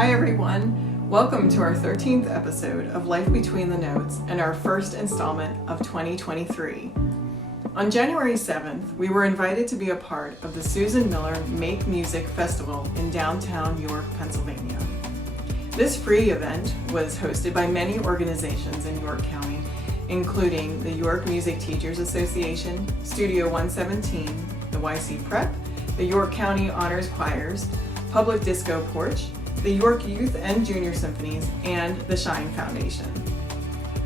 Hi everyone, welcome to our 13th episode of Life Between the Notes and our first installment of 2023. On January 7th, we were invited to be a part of the Susan Miller Make Music Festival in downtown York, Pennsylvania. This free event was hosted by many organizations in York County, including the York Music Teachers Association, Studio 117, the YCPrep, the York County Honors Choirs, Public Disco Porch, the York Youth and Junior Symphonies, and the Shine Foundation.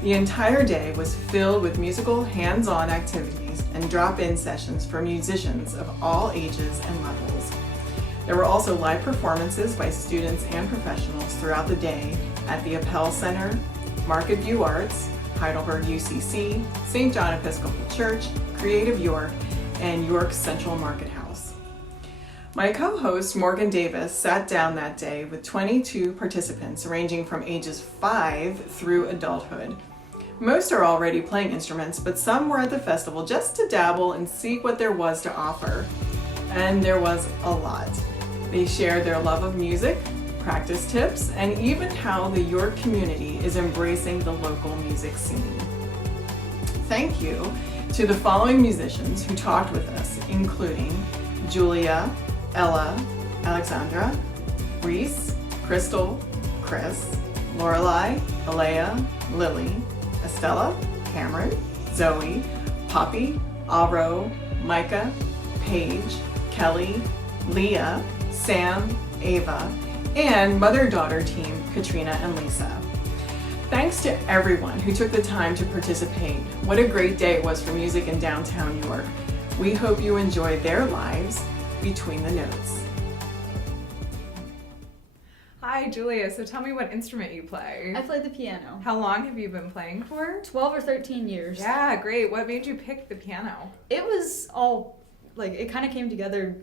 The entire day was filled with musical hands-on activities and drop-in sessions for musicians of all ages and levels. There were also live performances by students and professionals throughout the day at the Appell Center, MarketView Arts, Heidelberg UCC, St. John Episcopal Church, Creative York, and York's Central Market House. My co-host Morgann Davis sat down that day with 22 participants ranging from ages 5 through adulthood. Most are already playing instruments, but some were at the festival just to dabble and see what there was to offer. And there was a lot. They shared their love of music, practice tips, and even how the York community is embracing the local music scene. Thank you to the following musicians who talked with us, including Julia, Ella, Alexandra, Reese, Crystal, Chris, Lorelei, Alea, Lily, Estella, Cameron, Zoe, Poppy, Aro, Micah, Paige, Kelly, Leah, Sam, Ava, and mother-daughter team Katrina and Lisa. Thanks to everyone who took the time to participate. What a great day it was for music in downtown York. We hope you enjoy their lives between the notes. Hi, Julia. So tell me what instrument you play. I play the piano. How long have you been playing for? 12 or 13 years. Yeah, great. What made you pick the piano? It was all, it kind of came together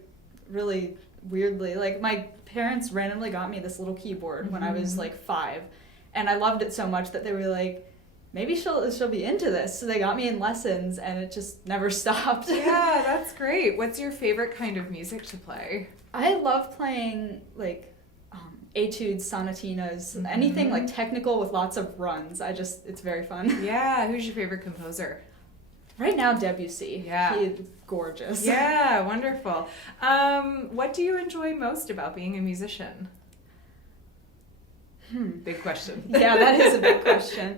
really weirdly. My parents randomly got me this little keyboard when I was 5, and I loved it so much that they were like, maybe she'll be into this. So they got me in lessons, and it just never stopped. Yeah, that's great. What's your favorite kind of music to play? I love playing etudes, sonatinas, anything technical with lots of runs. It's very fun. Yeah, who's your favorite composer? Right now, Debussy. Yeah. He's gorgeous. Yeah, wonderful. What do you enjoy most about being a musician? Big question. Yeah, that is a big question.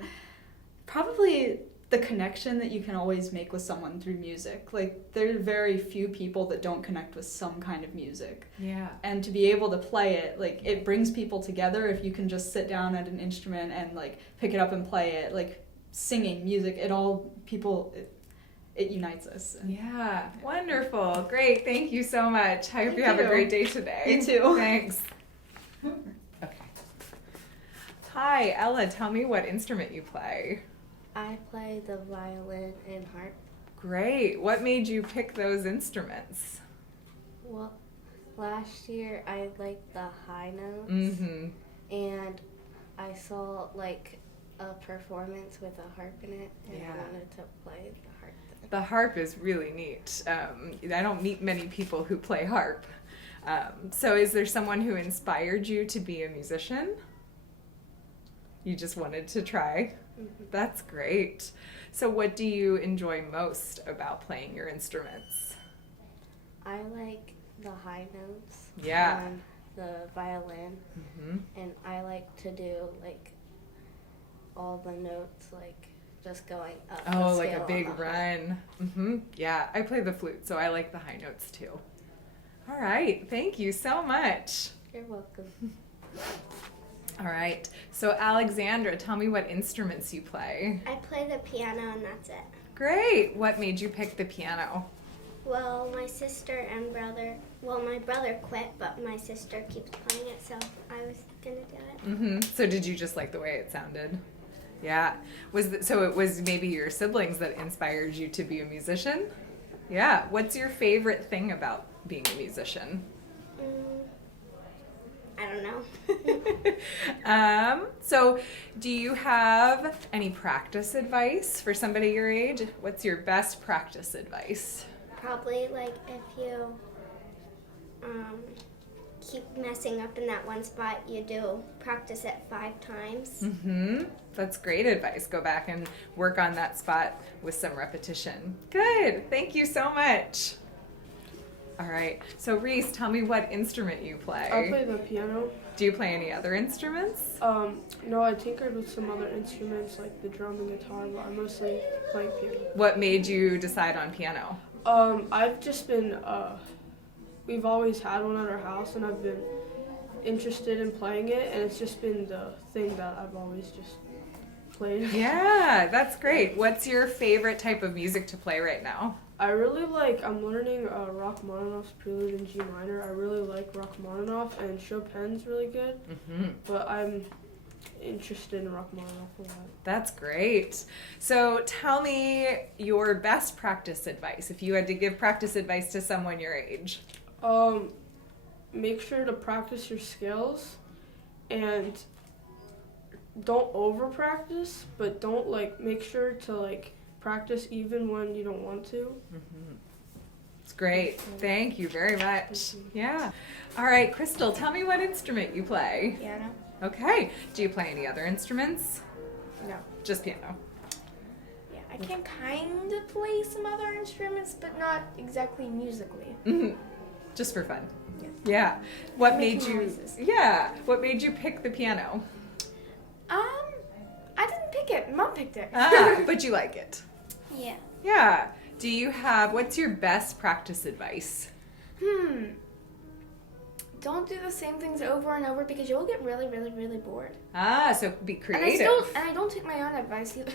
Probably the connection that you can always make with someone through music. There are very few people that don't connect with some kind of music. Yeah. And to be able to play it, it brings people together if you can just sit down at an instrument and pick it up and play it. Singing, music, it unites us. Yeah, wonderful. Great. Thank you so much. I hope you have a great day today. You too. Thanks. Okay. Hi, Ella. Tell me what instrument you play. I play the violin and harp. Great. What made you pick those instruments? Well, last year I liked the high notes, and I saw a performance with a harp in it, and I wanted to play the harp. The harp is really neat. I don't meet many people who play harp. So is there someone who inspired you to be a musician? You just wanted to try? That's great. So what do you enjoy most about playing your instruments? I like the high notes on the violin, and I like to do all the notes just going up. Oh, like a big run. Yeah, I play the flute, so I like the high notes too. All right, thank you so much. You're welcome. All right, so Alexandra, tell me what instruments you play. I play the piano and that's it. Great. What made you pick the piano? Well, my brother quit, but my sister keeps playing it, so I was gonna do it. So did you just like the way it sounded? Yeah. So it was maybe your siblings that inspired you to be a musician? Yeah. What's your favorite thing about being a musician? I don't know. So do you have any practice advice for somebody your age? What's your best practice advice? Probably if you keep messing up in that one spot, you do practice it 5 times. That's great advice. Go back and work on that spot with some repetition. Good. Thank you so much. All right. So Reese, tell me what instrument you play. I play the piano. Do you play any other instruments? No, I tinkered with some other instruments like the drum and guitar, but I mostly play piano. What made you decide on piano? I've just been, we've always had one at our house, and I've been interested in playing it, and it's just been the thing that I've always just played. Yeah, that's great. What's your favorite type of music to play right now? I really I'm learning Rachmaninoff's Prelude in G minor. I really like Rachmaninoff, and Chopin's really good, but I'm interested in Rachmaninoff a lot. That's great. So tell me your best practice advice if you had to give practice advice to someone your age. Make sure to practice your skills, and don't over practice, but don't make sure to practice even when you don't want to. It's great. Thank you very much. Yeah. All right, Crystal, tell me what instrument you play. Piano. Okay. Do you play any other instruments? No. Just piano. Yeah, I can kind of play some other instruments, but not exactly musically. Just for fun. Yeah. Yeah. What Make made you? noises. Yeah. What made you pick the piano? I didn't pick it. Mom picked it. But you like it. Yeah. Yeah. Do you have? What's your best practice advice? Don't do the same things over and over because you'll get really, really, really bored. So be creative. And I don't take my own advice either.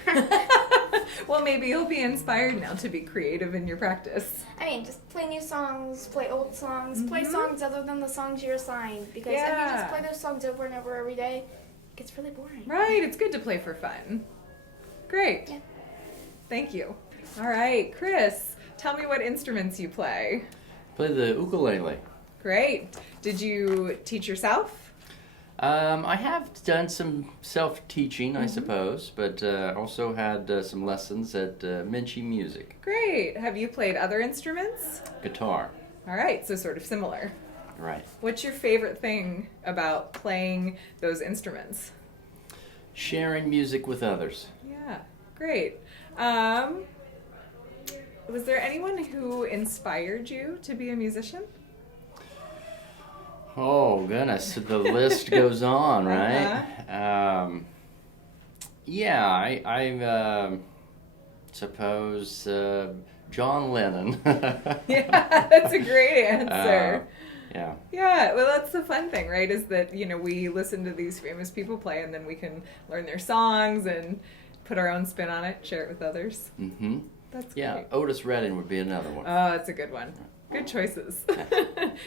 Well, maybe you'll be inspired now to be creative in your practice. I mean, just play new songs, play old songs, play songs other than the songs you're assigned. Because if you just play those songs over and over every day, it gets really boring. Right, it's good to play for fun. Great. Yeah. Thank you. All right, Chris, tell me what instruments you play. Play the ukulele. Great. Did you teach yourself? I have done some self-teaching, I suppose, but also had some lessons at Minchie Music. Great. Have you played other instruments? Guitar. All right, so sort of similar. Right. What's your favorite thing about playing those instruments? Sharing music with others. Yeah, great. Was there anyone who inspired you to be a musician? Oh, goodness. The list goes on, right? Yeah, I suppose John Lennon. Yeah, that's a great answer. Yeah. Yeah, well, that's the fun thing, right? Is that, we listen to these famous people play, and then we can learn their songs and put our own spin on it, share it with others. Mm-hmm. That's Yeah, great. Otis Redding would be another one. Oh, that's a good one. Good choices.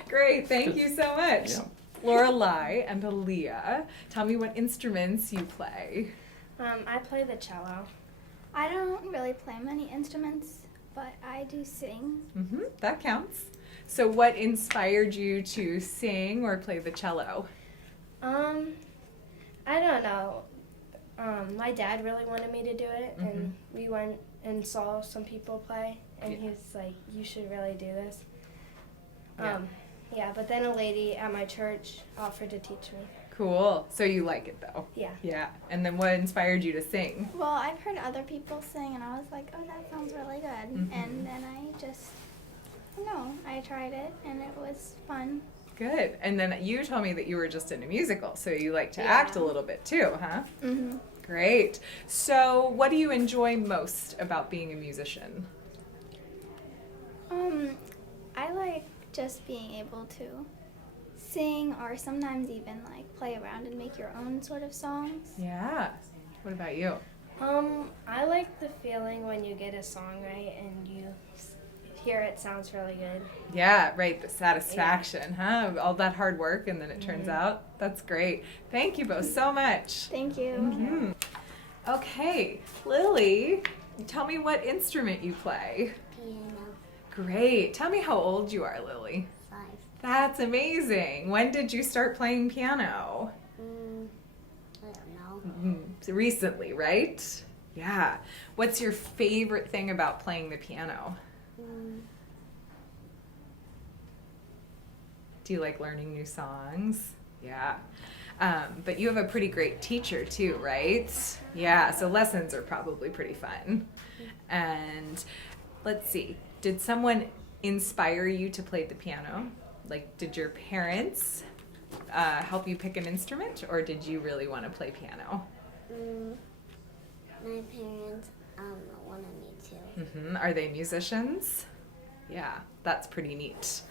Great, thank you so much. Yeah. Lorelai and Aaliyah, tell me what instruments you play. I play the cello. I don't really play many instruments, but I do sing. That counts. So what inspired you to sing or play the cello? I don't know. My dad really wanted me to do it, and we went and saw some people play, and he was like, "You should really do this." But then a lady at my church offered to teach me. Cool. So you like it though? Yeah. Yeah. And then what inspired you to sing? Well, I've heard other people sing, and I was like, oh, that sounds really good. And then I tried it, and it was fun. Good. And then you told me that you were just in a musical, so you like to act a little bit too, huh? Great. So what do you enjoy most about being a musician? I like just being able to sing, or sometimes even play around and make your own sort of songs. Yeah. What about you? I like the feeling when you get a song right and you hear it sounds really good. Yeah, right. The satisfaction, huh? All that hard work and then it turns out. That's great. Thank you both so much. Thank you. Okay, Lily, tell me what instrument you play. Piano. Great. Tell me how old you are, Lily. 5. That's amazing. When did you start playing piano? I don't know. Recently, right? Yeah. What's your favorite thing about playing the piano? Do Do you like learning new songs? Yeah. But you have a pretty great teacher too, right? Yeah, so lessons are probably pretty fun. And let's see, did someone inspire you to play the piano? Like, did your parents help you pick an instrument, or did you really want to play piano? My parents wanted me to. Are they musicians? Yeah, that's pretty neat.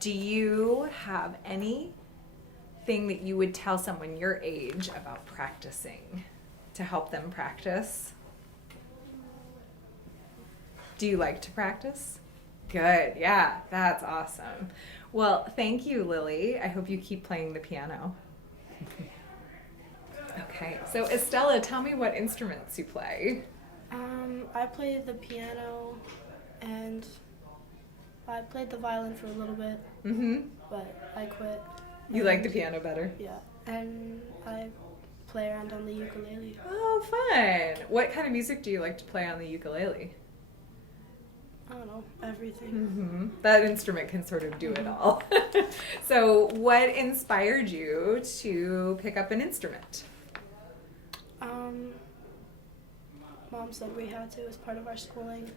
Do you have anything that you would tell someone your age about practicing to help them practice? Do you like to practice? Good, yeah, that's awesome. Well, thank you, Lily. I hope you keep playing the piano. Okay, so Estella, tell me what instruments you play. I played the piano and I played the violin for a little bit, but I quit. You like the piano better? Yeah, and I play around on the ukulele. Oh, fun. What kind of music do you like to play on the ukulele? I don't know, everything. That instrument can sort of do it all. So what inspired you to pick up an instrument? Mom said we had to as part of our schooling,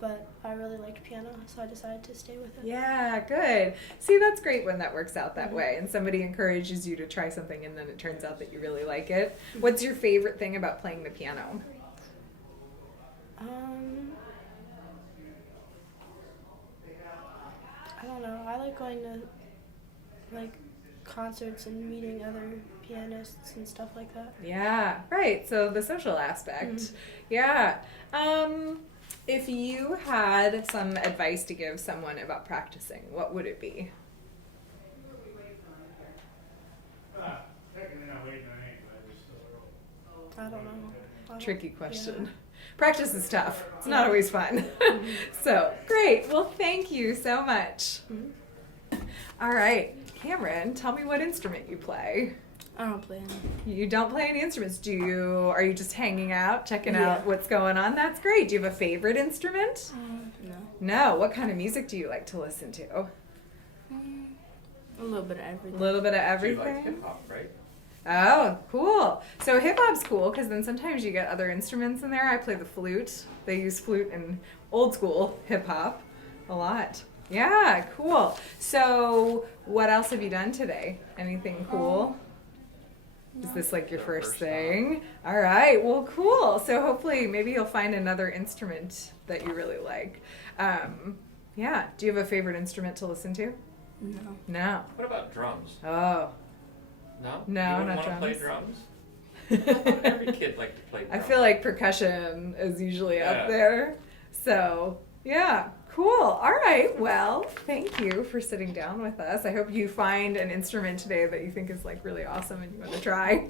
but I really liked piano, so I decided to stay with it. Yeah, good. See, that's great when that works out that way, and somebody encourages you to try something and then it turns out that you really like it. What's your favorite thing about playing the piano? I don't know. I like going to concerts and meeting other pianists and stuff like that. Yeah, right. So the social aspect. Yeah. If you had some advice to give someone about practicing, what would it be? I don't know. Tricky question. Yeah. Practice is tough. It's not always fun. So, great. Well, thank you so much. All right. Cameron, tell me what instrument you play. I don't play any. You don't play any instruments. Are you just hanging out, checking out what's going on? That's great. Do you have a favorite instrument? No. No. What kind of music do you like to listen to? A little bit of everything. A little bit of everything? You like hip-hop, right? Oh, cool. So hip-hop's cool because then sometimes you get other instruments in there. I play the flute. They use flute in old school hip-hop a lot. Yeah, cool. So what else have you done today? Anything cool? Is this like your first thing? All right, well, cool. So hopefully maybe you'll find another instrument that you really like. Yeah, do you have a favorite instrument to listen to? No. No. What about drums? Oh. No? No, you not want to play drums. drums? Every kid likes to play I drums. feel like percussion is usually up there. So, yeah, cool. All right, well, thank you for sitting down with us. I hope you find an instrument today that you think is like really awesome and you want to try.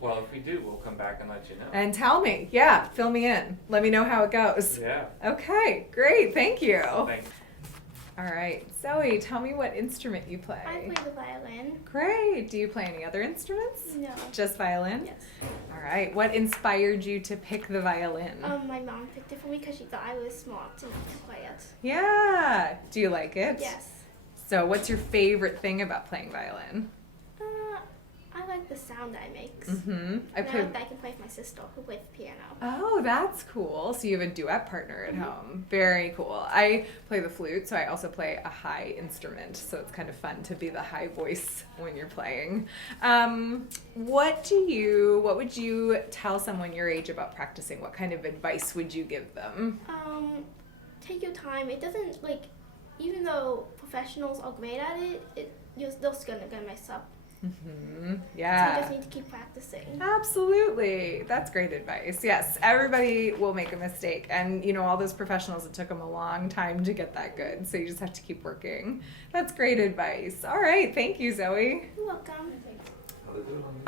Well, if we do, we'll come back and let you know. And tell me, yeah, fill me in. Let me know how it goes. Yeah. Okay, great, thank you. Thanks. All right, Zoe, tell me what instrument you play. I play the violin. Great. Do you play any other instruments? No. Just violin? Yes. All right. What inspired you to pick the violin? My mom picked it for me because she thought I was smart enough to play it. Yeah. Do you like it? Yes. So what's your favorite thing about playing violin? I like the sound that it makes. I I can play with my sister who plays piano. Oh, that's cool. So you have a duet partner at home. Very cool. I play the flute, so I also play a high instrument. So it's kind of fun to be the high voice when you're playing. What would you tell someone your age about practicing? What kind of advice would you give them? Take your time. It doesn't even though professionals are great at it, you're still gonna mess up. Yeah. So you just need to keep practicing. Absolutely. That's great advice. Yes, everybody will make a mistake. And, all those professionals, it took them a long time to get that good. So you just have to keep working. That's great advice. All right. Thank you, Zoe. You're welcome.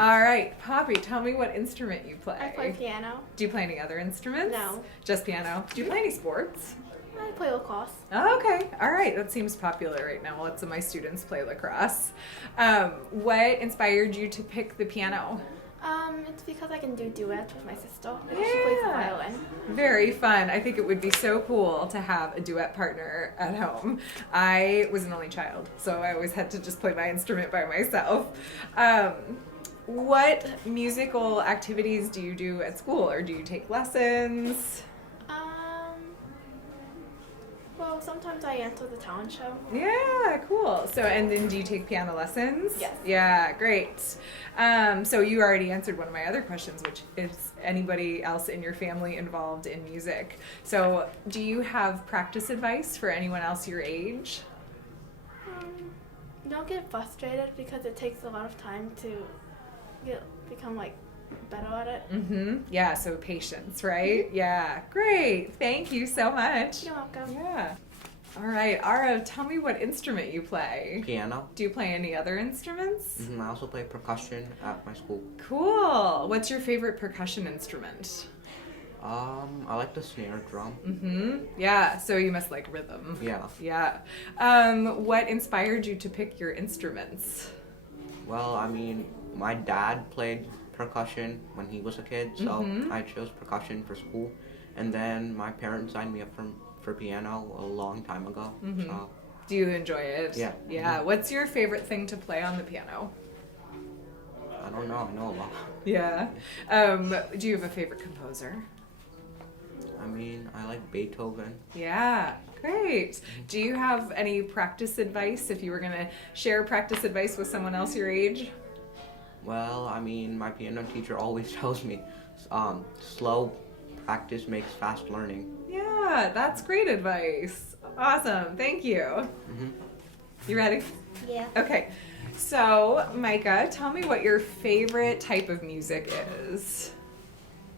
All right. Poppy, tell me what instrument you play. I play piano. Do you play any other instruments? No. Just piano. Do you play any sports? I play lacrosse. Oh, okay. All right. That seems popular right now. Lots of my students play lacrosse. What inspired you to pick the piano? It's because I can do duets with my sister. She plays the violin. Very fun. I think it would be so cool to have a duet partner at home. I was an only child, so I always had to just play my instrument by myself. What musical activities do you do at school, or do you take lessons? Well, sometimes I answer the talent show. Yeah, cool. So, and then do you take piano lessons? Yes. Yeah, great. So you already answered one of my other questions, which is anybody else in your family involved in music? So do you have practice advice for anyone else your age? Don't get frustrated because it takes a lot of time to become like better at it. Mm-hmm. Yeah, so patience, right? Yeah, great. Thank you so much. You're welcome. Yeah. All right, Ara, tell me what instrument you play. Piano. Do you play any other instruments? I also play percussion at my school. Cool. What's your favorite percussion instrument? I like the snare drum. Mm-hmm. Yeah, so you must like rhythm. Yeah. Yeah. What inspired you to pick your instruments? Well, I mean, my dad played percussion when he was a kid, so I chose percussion for school. And then my parents signed me up for piano a long time ago. So. Do you enjoy it? Yeah. Yeah. What's your favorite thing to play on the piano? I don't know. I know a lot. Yeah. Do you have a favorite composer? I mean, I like Beethoven. Yeah. Great. Do you have any practice advice if you were going to share practice advice with someone else your age? Well, I mean, my piano teacher always tells me slow practice makes fast learning. Yeah, that's great advice. Awesome. Thank you. You ready? Yeah. Okay. So, Micah, tell me what your favorite type of music is.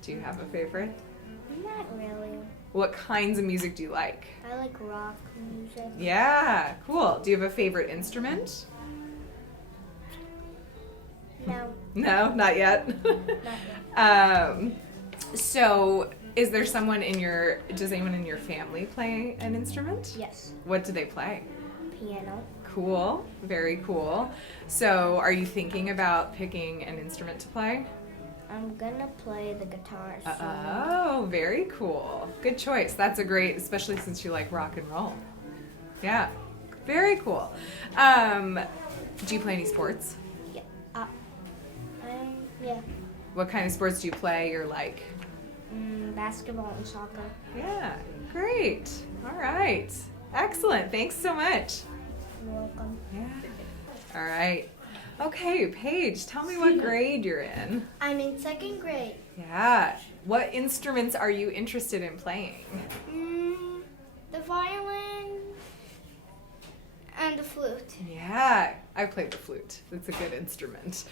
Do you have a favorite? Not really. What kinds of music do you like? I like rock music. Yeah, cool. Do you have a favorite instrument? No, No, not yet. not yet. So, is there someone does anyone in your family play an instrument? Yes. What do they play? Piano. Cool, very cool. So, are you thinking about picking an instrument to play? I'm gonna play the guitar. Oh, very cool. Good choice. That's a great, especially since you like rock and roll. Yeah, very cool. Do you play any sports? Yeah. Yeah. What kind of sports do you play or like? Basketball and soccer. Yeah, great. All right. Excellent. Thanks so much. You're welcome. Yeah. All right. Okay, Paige, tell me what grade you're in. I'm in 2nd grade. Yeah. What instruments are you interested in playing? The violin and the flute. Yeah, I play the flute. It's a good instrument.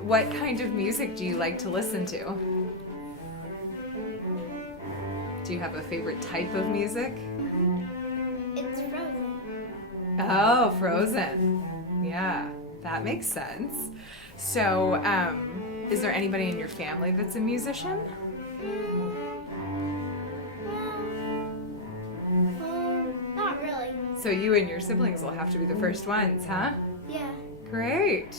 What kind of music do you like to listen to? Do you have a favorite type of music? It's Frozen. Oh, Frozen. Yeah, that makes sense. So, is there anybody in your family that's a musician? Not really. So you and your siblings will have to be the first ones, huh? Yeah. Great.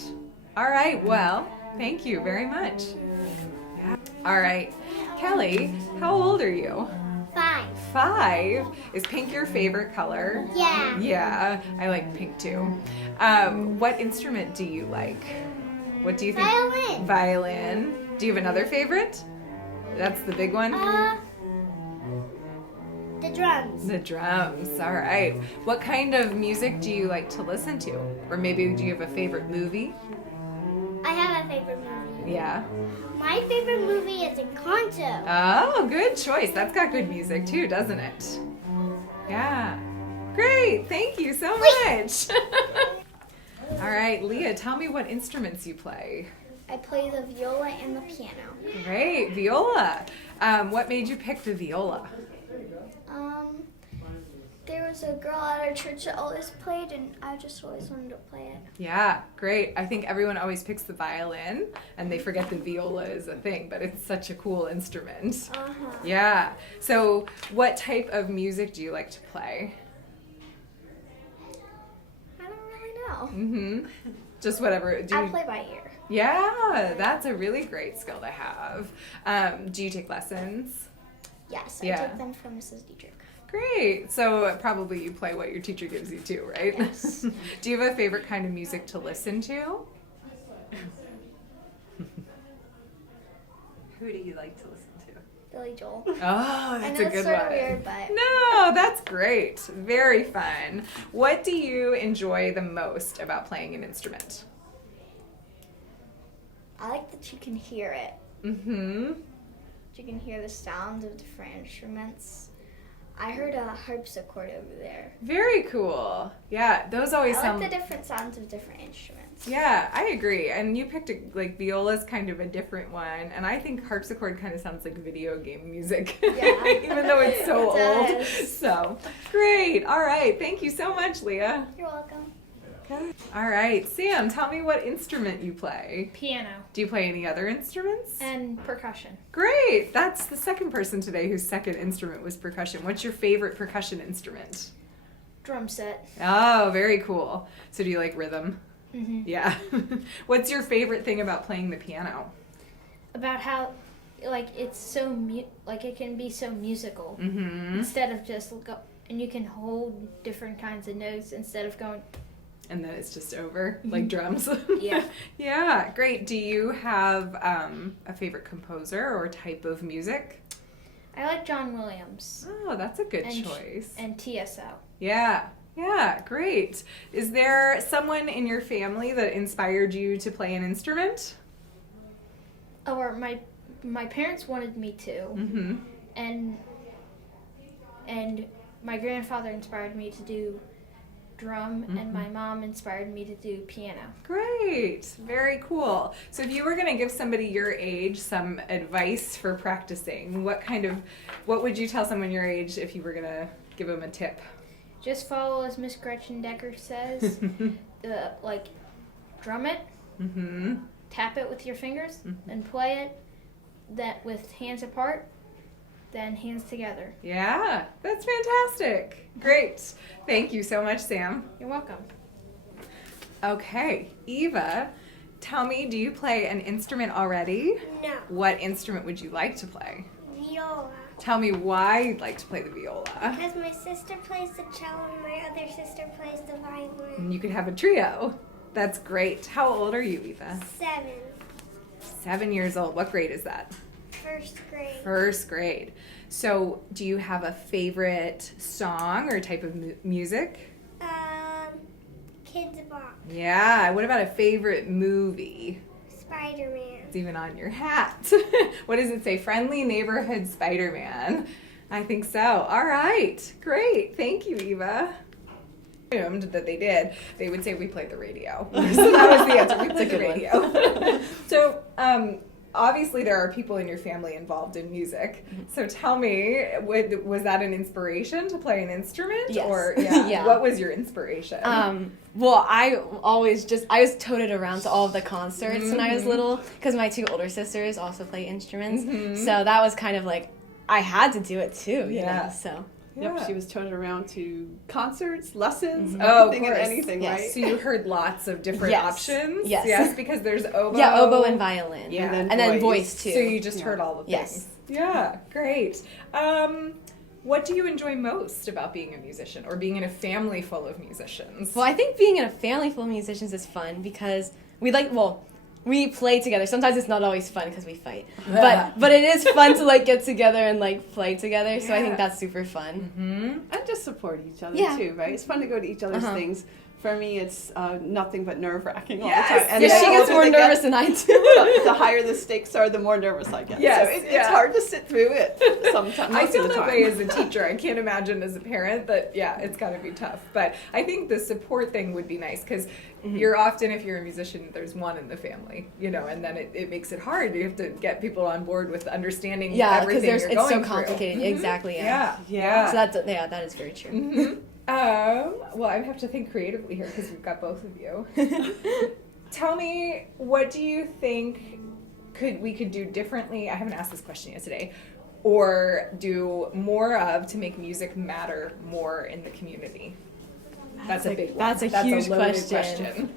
All right, well, thank you very much. Yeah. All right. Kelly, how old are you? 5. 5? Is pink your favorite color? Yeah. Yeah, I like pink too. What instrument do you like? What do you think? Violin. Violin. Do you have another favorite? That's the big one? The drums. The drums. All right. What kind of music do you like to listen to? Or maybe do you have a favorite movie? I have a favorite movie. Yeah. My favorite movie is Encanto. Oh, good choice. That's got good music too, doesn't it? Yeah. Great. Thank you so much. All right, Leah, tell me what instruments you play. I play the viola and the piano. Great. Viola. What made you pick the viola? There was a girl at our church that always played, and I just always wanted to play it. Yeah, great. I think everyone always picks the violin, and they forget the viola is a thing, but it's such a cool instrument. Yeah. So what type of music do you like to play? I don't really know. Just whatever. I play by ear. Yeah, that's a really great skill to have. Do you take lessons? Yes, Yeah. I took them from Mrs. Dietrich. Great. So probably you play what your teacher gives you too, right? Yes. Do you have a favorite kind of music to listen to? Who do you like to listen to? Billy Joel. Oh, I that's know a good it's sort one. of weird, but No, that's great. Very fun. What do you enjoy the most about playing an instrument? I like that you can hear it. Mm-hmm. You can hear the sounds of different instruments. I heard a harpsichord over there. Very cool. Yeah, those always I sound... like the different sounds of different instruments. Yeah, I agree. And you picked viola's kind of a different one, and I think harpsichord kind of sounds like video game music. Yeah. Even though it's so It old. does. So, great. All right. Thank you so much, Leah. You're welcome. All right. Sam, tell me what instrument you play. Piano Do you play any other instruments? and percussion. Great. That's the second person today whose second instrument was percussion. What's your favorite percussion instrument? Drum set. Oh, very cool. So do you like rhythm? Mm-hmm. Yeah. What's your favorite thing about playing the piano? About how, it's so it can be so musical Mm-hmm. instead of just and you can hold different kinds of notes instead of going. And then it's just over, like drums. Yeah. Yeah, great. Do you have a favorite composer or type of music? I like John Williams Oh, that's a good And choice. and TSO. Yeah, great. Is there someone in your family that inspired you to play an instrument? Or my parents wanted me to, Mm-hmm. and my grandfather inspired me to do drum, and my mom inspired me to do piano. Great. Very cool. So if you were going to give somebody your age some advice for practicing, what would you tell someone your age if you were going to give them a tip? Just follow as Miss Gretchen Decker says. Drum it, Mm-hmm. tap it with your fingers, and play it that with hands apart, then hands together. Yeah, that's fantastic. Great. Thank you so much, Sam. You're welcome. Okay, Eva, tell me, do you play an instrument already? No. What instrument would you like to play? Viola. Tell me why you'd like to play the viola. Because my sister plays the cello and my other sister plays the violin. And you could have a trio. That's great. How old are you, Eva? 7. 7 years old. What grade is that? First grade. First grade. So do you have a favorite song or type of music? Kids Box. Yeah. What about a favorite movie? Spider-Man. It's even on your hat. What does it say? Friendly Neighborhood Spider-Man. I think so. All right. Great. Thank you, Eva. That they did, they would say we played the radio. So that was the answer. We played the radio. So obviously there are people in your family involved in music. So tell me, was that an inspiration to play an instrument? Yes. Or Yeah. What was your inspiration? Well, I was toted around to all of the concerts when I was little because my 2 older sisters also play instruments. So that was kind of like I had to do it too, you know. So Yep, she was toted around to concerts, lessons, Oh, everything and anything, right? So you heard lots of different options? Yes. Because there's oboe. Yeah, oboe and violin. Yeah. And then voice too. So you just heard all the things. Yes. Yeah, great. What do you enjoy most about being a musician or being in a family full of musicians? Well, I think being in a family full of musicians is fun because we play together. Sometimes it's not always fun because we fight. But it is fun to get together and play together. So I think that's super fun. And just support each other too, right? It's fun to go to each other's things. For me, it's nothing but nerve-wracking all the time. And she gets more nervous than I do. The higher the stakes are, the more nervous I get. Yes, So it's hard to sit through it sometimes. I feel that way as a teacher. I can't imagine as a parent that, it's got to be tough. But I think the support thing would be nice because you're often, if you're a musician, there's one in the family, and then it makes it hard. You have to get people on board with understanding everything you're going through. It's so complicated. Exactly, Yeah. So that is very true. Well, I have to think creatively here because we've got both of you. Tell me, what do you think we could do differently? I haven't asked this question yet today. Or do more of to make music matter more in the community? That's a big one. That's a huge loaded question.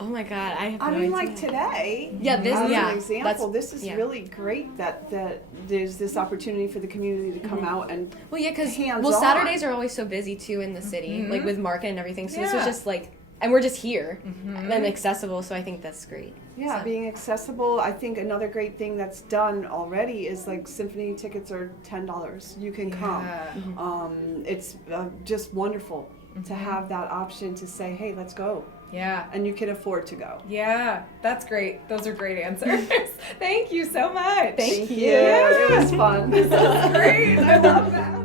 Oh my God, I have no I mean, idea. like today. Yeah, this. As Yeah, an example, that's- this is yeah. really great that there's this opportunity for the community to come out and Well, yeah, because hands-on. Saturdays are always so busy too in the city, like with market and everything. So this was Yeah. just like, and we're just here and accessible. So I think that's great. Yeah, So- being accessible. I think another great thing that's done already is like symphony tickets are $10. You can come. It's just wonderful to have that option to say, hey, let's go. Yeah. And you can afford to go. Yeah, that's great. Those are great answers. Thank you so much. Thank you. Yeah, it was fun. This is great. I love that.